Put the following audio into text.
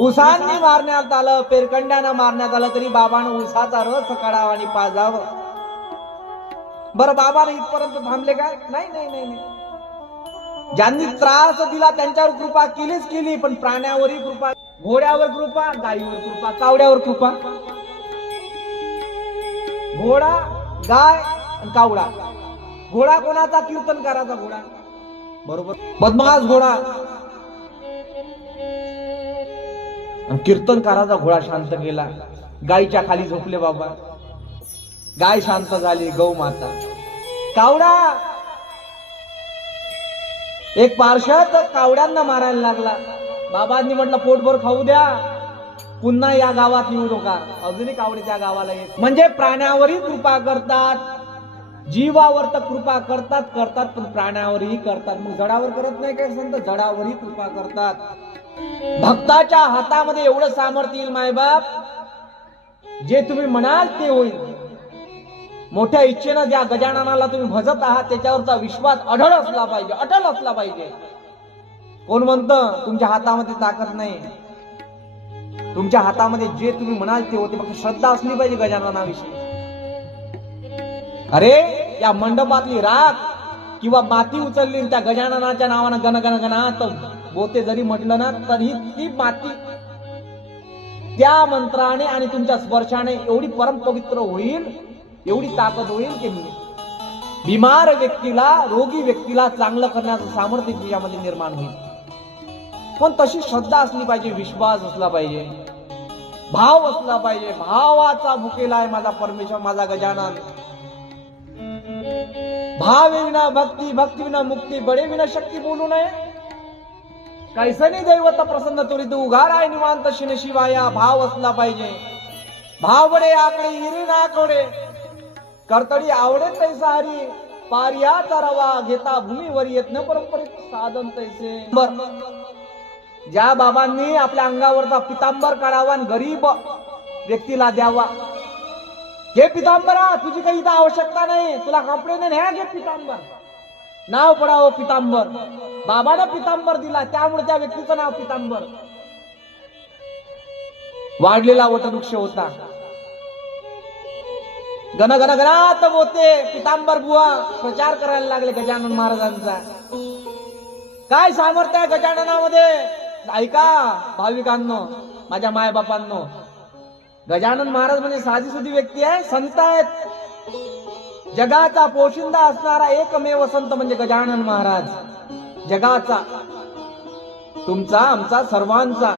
उसांनी मारण्यात आलं, पेरकंड्यानं मारण्यात आलं, तरी बाबानं उसाचा रस काढावा आणि पाजावं. बरं, बाबाने इथपर्यंत थांबले का? नाही नाही नाही नाही. ज्यांनी त्रास दिला त्यांच्यावर कृपा केलीच केली, पण प्राण्यावरही कृपा, घोड्यावर कृपा, गायीवर कृपा, कावड्यावर कृपा. घोडा, गाय आणि कावडा. घोडा कोणाचा? कीर्तनकाराचा घोडा. बरोबर. बदमाश घोडा आणि कीर्तनकाराचा घोडा शांत केला. गायीच्या खाली झोपले बाबा. गाय शांत झाली, गौ माता. कावडा, एक पार्षद कावड्यांना मारायला लागला. बाबांनी म्हटलं पोटभर खाऊ द्या, पुन्हा या गावात येऊ नका. अजूनही कावडे त्या गावाला येत. म्हणजे प्राण्यावरही कृपा करतात, जीवावर तर कृपा करतात, पण प्राण्यावरही करतात. मग जडावर करत नाही काय संत? जडावरही कृपा करतात. भक्ताच्या हातामध्ये एवढं सामर्थ्य येईल मायबाप, जे तुम्ही म्हणाल ते होईल. मोठ्या इच्छेनं ज्या गजाननाला तुम्ही भजत आहात त्याच्यावरचा विश्वास अढळ असला पाहिजे, अटल असला पाहिजे. कोण म्हणतं तुमच्या हातामध्ये ताकद नाही? तुमच्या हातामध्ये जे तुम्ही म्हणाल ते होते, फक्त श्रद्धा असली पाहिजे गजाननाविषयी. अरे, या मंडपातली राख किंवा माती उचलली त्या गजाननाच्या नावानं गण गण गणात बोते जरी म्हटलं ना, तरी ती माती त्या मंत्राने आणि तुमच्या स्पर्शाने एवढी परम पवित्र होईल, एवढी ताकद होईल की बिमार व्यक्तीला, रोगी व्यक्तीला चांगलं करण्याचं सामर्थ्य तिच्यामध्ये निर्माण होईल. पण तशी श्रद्धा असली पाहिजे, विश्वास असला पाहिजे, भाव असला पाहिजे. भावाचा भुकेला आहे माझा परमेश्वर, माझा गजानन. भाव विना भक्ती, भक्ती विना मुक्ती, बडे विना शक्ती बोलू नये. कैसनी दैवत प्रसन्न त्वरित उघार आहे निवांत शिन शिवाया. भाव असला पाहिजे. भावडे आकडे हिरी नाकडे, कर्तडी आवडे तैसा हरी. पारियाचा रवा घेता भूमीवर येत न परंपरेत साधन तैसे. ज्या बाबांनी आपल्या अंगावरचा पितांबर काढावा आणि गरीब व्यक्तीला द्यावा. हे पितांबरा, तुझी काही इथं आवश्यकता नाही, तुला कपडे नाही, घे पितांबर, नाव पडावं पितांबर. बाबानं पितांबर दिला, त्यामुळे त्या व्यक्तीचं नाव पितांबर. वाढलेला वटवृक्ष होता. गण गण गणात होते पितांबर बुवा प्रचार करायला लागले गजानन महाराजांचा. काय सामर्थ्य आहे गजाननामध्ये? ऐका भाविकांनो, माझ्या मायबापांनो, गजानन महाराज म्हणजे साधी सुधी व्यक्ती आहे, संत आहेत. जगाचा पोशिंदा असणारा एकमेव संत म्हणजे गजानन महाराज. जगाचा, तुमचा, आमचा, सर्वांचा.